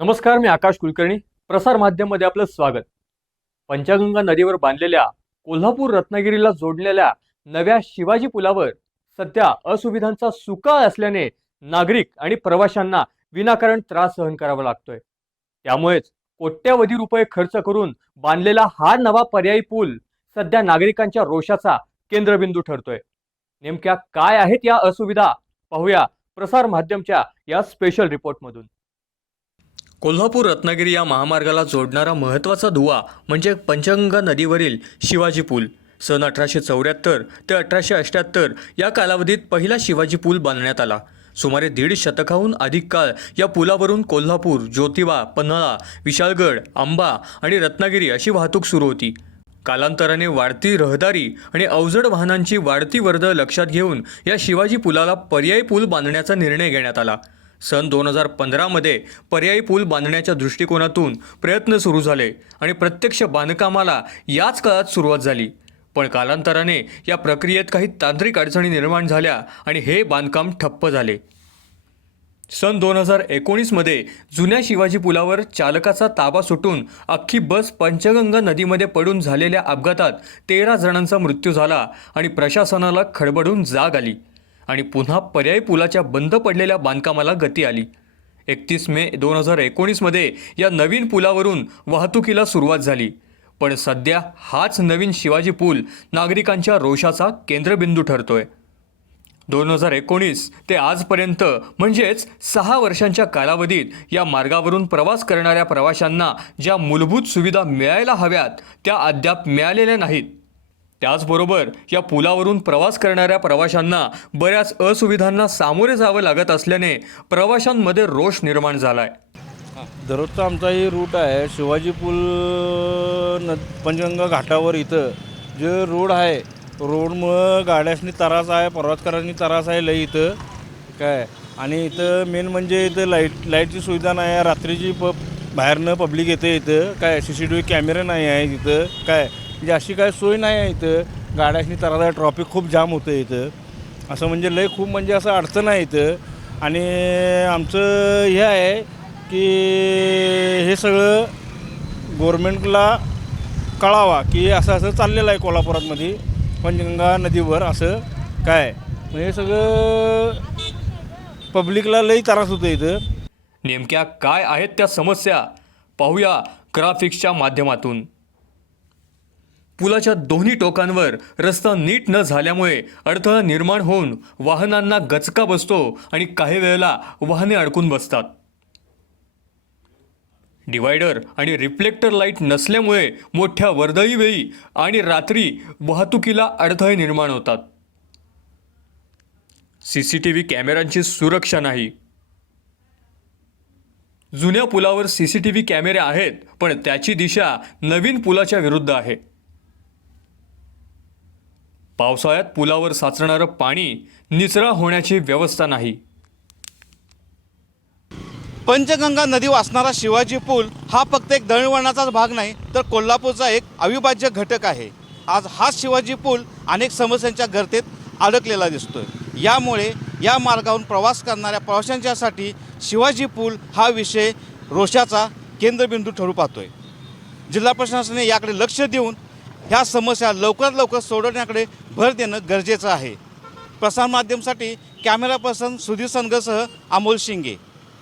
नमस्कार मी आकाश कुलकर्णी. प्रसार माध्यममध्ये आपलं स्वागत. पंचगंगा नदीवर बांधलेल्या कोल्हापूर रत्नागिरीला जोडलेल्या नव्या शिवाजी पुलावर सध्या असुविधांचा सुकाळ असल्याने नागरिक आणि प्रवाशांना विनाकारण त्रास सहन करावा लागतोय. त्यामुळेच कोट्यावधी रुपये खर्च करून बांधलेला हा नवा पर्यायी पूल सध्या नागरिकांच्या रोषाचा केंद्रबिंदू ठरतोय. नेमक्या काय आहेत या असुविधा पाहूया प्रसार माध्यमच्या या स्पेशल रिपोर्टमधून कोल्हापूर रत्नागिरी या महामार्गाला जोडणारा महत्त्वाचा दुवा म्हणजे पंचगंगा नदीवरील शिवाजी पूल. सन अठराशे चौऱ्याहत्तर ते अठराशे अष्ट्याहत्तर या कालावधीत पहिला शिवाजी पूल बांधण्यात आला. सुमारे दीड शतकाहून अधिक काळ या पुलावरून कोल्हापूर ज्योतिबा पन्हाळा विशाळगड आंबा आणि रत्नागिरी अशी वाहतूक सुरू होती. कालांतराने वाढती रहदारी आणि अवजड वाहनांची वाढती वर्दळ लक्षात घेऊन या शिवाजी पुलाला पर्यायी पूल बांधण्याचा निर्णय घेण्यात आला. सन दोन हजार पंधरामध्ये पर्यायी पूल बांधण्याच्या दृष्टिकोनातून प्रयत्न सुरू झाले आणि प्रत्यक्ष बांधकामाला याच काळात सुरुवात झाली. पण कालांतराने या प्रक्रियेत काही तांत्रिक अडचणी निर्माण झाल्या आणि हे बांधकाम ठप्प झाले. सन दोन हजार एकोणीसमध्ये जुन्या शिवाजी पुलावर चालकाचा ताबा सुटून अख्खी बस पंचगंगा नदीमध्ये पडून झालेल्या अपघातात तेरा जणांचा मृत्यू झाला आणि प्रशासनाला खडबडून जाग आली. आणि पुन्हा पर्यायी पुलाच्या बंद पडलेल्या बांधकामाला गती आली. एकतीस मे दोन हजार एकोणीसमध्ये या नवीन पुलावरून वाहतुकीला सुरुवात झाली. पण सध्या हाच नवीन शिवाजी पूल नागरिकांच्या रोषाचा केंद्रबिंदू ठरतोय. दोन हजार एकोणीस ते आजपर्यंत म्हणजेच सहा वर्षांच्या कालावधीत या मार्गावरून प्रवास करणाऱ्या प्रवाशांना ज्या मूलभूत सुविधा मिळायला हव्यात त्या अद्याप मिळालेल्या नाहीत. त्याचबरोबर या पुलावरून प्रवास करणाऱ्या प्रवाशांना बऱ्याच असुविधांना सामोरे जावं लागत असल्याने प्रवाशांमध्ये रोष निर्माण झाला आहे दररोजचा आमचा ही रूट आहे शिवाजी पूल न पंचगंगा घाटावर इथं जे रोड आहे रोडमुळं गाड्यासनी त्रास आहे प्रवासकरांनी त्रास आहे लई इथं. काय? आणि इथं मेन म्हणजे इथं लाइट लाईटची सुविधा नाही आहे रात्रीची प बाहेरनं पब्लिक येते इथं. काय? सी सी टी व्ही कॅमेरे नाही आहे इथं. काय? म्हणजे अशी काय सोय नाही आहे इथं. गाड्याशी त्रास ट्रॉफिक खूप जाम होतं इथं. असं म्हणजे लय खूप म्हणजे असं अडचण आहे इथं. आणि आमचं हे आहे की हे सगळं गोरमेंटला कळावा की असं असं चाललेलं आहे कोल्हापुरातमध्ये. पंचगंगा नदीवर असं काय. हे सगळं पब्लिकला लई त्रास होतो इथं. नेमक्या काय आहेत त्या समस्या? पाहूया ग्राफिक्सच्या माध्यमातून. पुलाच्या दोन्ही टोकांवर रस्ता नीट न झाल्यामुळे अडथळा निर्माण होऊन वाहनांना गचका बसतो आणि काही वेळेला वाहने अडकून बसतात. डिवायडर आणि रिफ्लेक्टर लाइट नसल्यामुळे मोठ्या वर्दळी वेळी आणि रात्री वाहतुकीला अडथळे निर्माण होतात. सी सी टी व्ही कॅमेऱ्यांची सुरक्षा नाही. जुन्या पुलावर सी सी टी व्ही कॅमेरे आहेत पण त्याची दिशा नवीन पुलाच्या विरुद्ध आहे. पावसाळ्यात पुलावर साचणारं पाणी निचरा होण्याची व्यवस्था नाही. पंचगंगा नदी वाचणारा शिवाजी पूल हा फक्त एक दळणवळणाचाच भाग नाही तर कोल्हापूरचा एक अविभाज्य घटक आहे. आज हाच शिवाजी पूल अनेक समस्यांच्या गर्तेत अडकलेला दिसतोय. यामुळे या मार्गावरून प्रवास करणाऱ्या प्रवाशांच्यासाठी शिवाजी पूल हा विषय रोषाचा केंद्रबिंदू ठरू पाहतोय. जिल्हा प्रशासनाने याकडे लक्ष देऊन ह्या समस्या लवकरात लवकर सोडवण्याकडे भर देणं गरजेचं आहे. प्रसारमाध्यमसाठी कॅमेरा पर्सन सुधीर सनगरसह अमोल शिंगे.